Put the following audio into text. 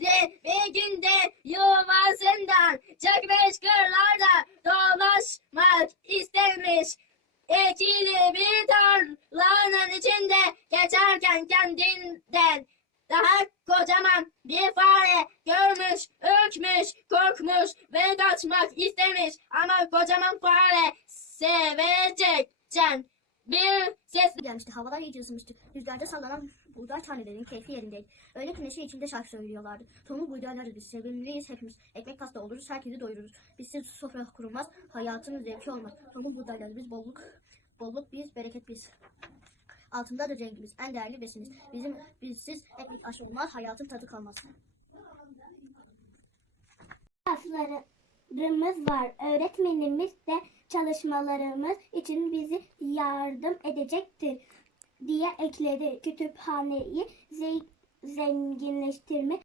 güneşli bir günde yuvasından çıkmış kırlarda dolaşmak istemiş. Ekili bir tarlanın içinde geçerken kendinden daha kocaman bir fare görmüş, ürkmüş, korkmuş ve kaçmak istemiş. Ama kocaman fare sevecekken bir ses gelmişti. Havalar iyice ısınmıştı. Rüzgarda sallanan buğday tanelerinin keyfi yerindeydi. Öğle güneşi içinde şarkı söylüyorlardı. Tomul buğdaylarız biz. Sevimliyiz hepimiz. Ekmek pasta oluruz. Herkesi doyururuz. Bizsiz sofra kurulmaz. Hayatın zevki olmaz. Tomul buğdaylarız biz. Bolluk bolluk biz. Bereket biz. Altındadır rengimiz. En değerli besiniz. Bizim bizsiz ekmek aş olmaz. Hayatın tadı kalmaz. Sınıflarımız var. Öğretmenimiz de çalışmalarımız için bizi yardım edecektir diye ekledi. Kütüphaneyi ze- zenginleştirmek